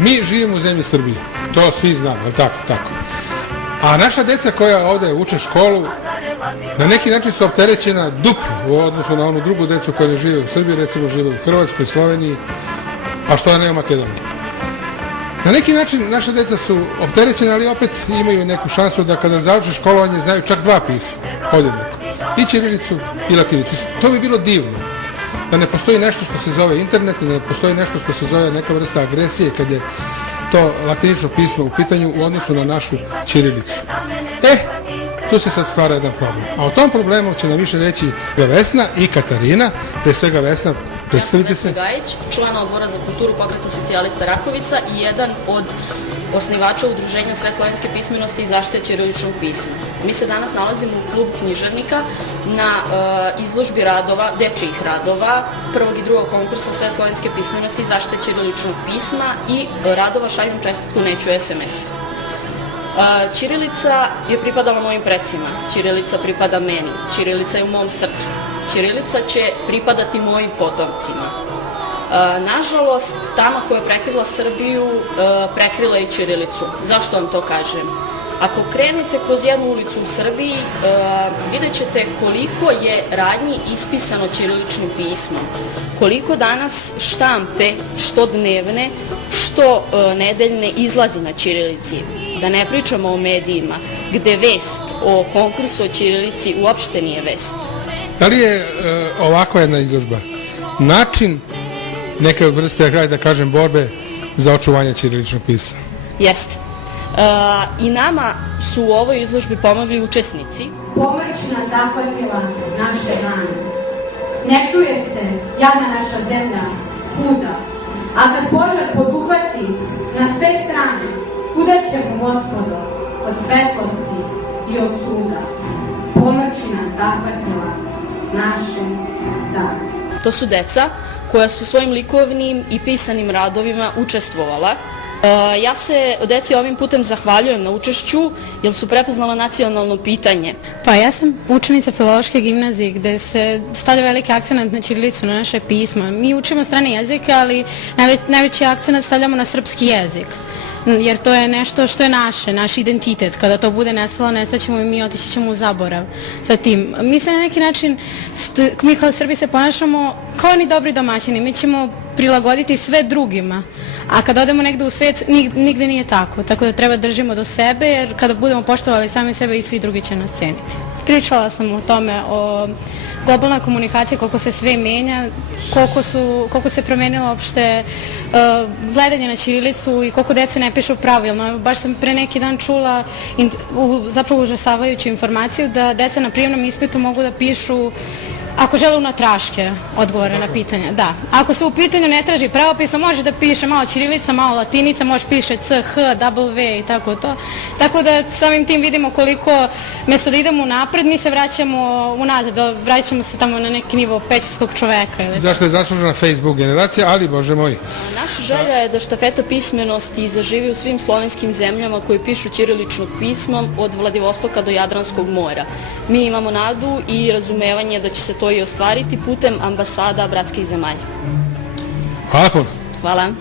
mi živimo u zemlji Srbiji, to svi znamo, je tako, tako. A naša deca koja ovde uče školu, na neki način su opterećena duplo u odnosu na onu drugu decu koja ne žive u Srbiji, recimo žive u Hrvatskoj, Sloveniji, a što ne u Makedoniji. Na neki način naša deca su opterećena, ali opet imaju neku šansu da kada završe školovanje znaju čak dva pisma, podjednako, i ćirilicu i latinicu. To bi bilo divno, da ne postoji nešto što se zove internet, da ne postoji nešto što se zove neka vrsta agresije kad je to latinično pismo u pitanju u odnosu na našu ćirilicu. Tu se sad stvara jedan problem. A o tom problemu će nam više reći Vesna i Katarina. Pre svega Vesna, predstavite se. Ja sam Vesna Gajić, člana odbora za kulturu Pokreta socijalista Rakovica i jedan od osnivača udruženja Sveslovenske pismenosti i zaštite ćiriličnog pisma. Mi se danas nalazimo u klubu književnika na izložbi radova, dečijih radova, prvog i drugog konkursa Sveslovenske pismenosti i zaštite ćiriličnog pisma i radova Šaljem čestitku, neću SMS. Ćirilica je pripadala mojim precima, ćirilica pripada meni, ćirilica je u mom srcu, ćirilica će pripadati mojim potomcima. Nažalost, tama koja je prekrila Srbiju, prekrila i ćirilicu. Zašto vam to kažem? Ako krenete kroz jednu ulicu u Srbiji, vidjet ćete koliko je radnji ispisano ćiriličnim pismom. Koliko danas štampe, što dnevne, što nedeljne, izlazi na ćirilici. Da ne pričamo o medijima, gde vest o konkursu o ćirilici uopšte nije vest. Da li je ovakva jedna izložba način neke vrste, da kažem, borbe za očuvanje ćiriličnog pisma? Jeste. I nama su u ovoj izložbi pomogli učesnici. Pomrčna zahvatila naše rane. Ne čuje se jadna naša zemlja, kuda. A kad požar poduhvati na sve strane, kuda ćemo, Gospodo, od svetlosti i od suda? Pomrčna zahvatila naše dane. To su deca koja su svojim likovnim i pisanim radovima učestvovala. Ja se deci ovim putem zahvaljujem na učešću, jer su prepoznala nacionalno pitanje. Pa ja sam učenica Filološke gimnazije gde se stavlja veliki akcenat na ćirilicu, na naše pismo. Mi učimo strane jezike, ali najveći akcenat stavljamo na srpski jezik. Jer to je nešto što je naš identitet. Kada to bude nestalo, nestaćemo i mi otići ćemo u zaborav sa tim. Mi se na neki način, mi kao Srbi se ponašamo kao ni dobri domaćini. Mi ćemo prilagoditi sve drugima. A kada odemo negde u svijet, nigde nije tako. Tako da treba držimo do sebe, jer kada budemo poštovali sami sebe i svi drugi će nas ceniti. Pričala sam o tome, o globalnoj komunikaciji, koliko se sve menja, koliko se promenilo uopšte gledanje na ćirilicu i koliko dece ne pišu pravilno. Baš sam pre neki dan čula zapravo užasavajuću informaciju da deca na prijemnom ispitu mogu da pišu, ako žele, unatraške odgovore na pitanja. Da. Ako se u pitanju ne traži pravopisno, može da piše malo ćirilica, malo latinica, može piše C, H, W i tako to. Tako da samim tim vidimo koliko, mesto da idemo napred, mi se vraćamo unazad, vraćamo se tamo na neki nivo pećinskog čoveka. Zašto je zaslužena Facebook generacija, ali Bože moj. Naša želja je da štafeta pismenosti zaživi u svim slovenskim zemljama koji pišu ćiriličnog pismom od Vladivostoka do Jadranskog mora. Mi imamo nadu i razumevanje da će se to i ostvariti putem ambasada bratskih zemalja. Hvala puno. Hvala.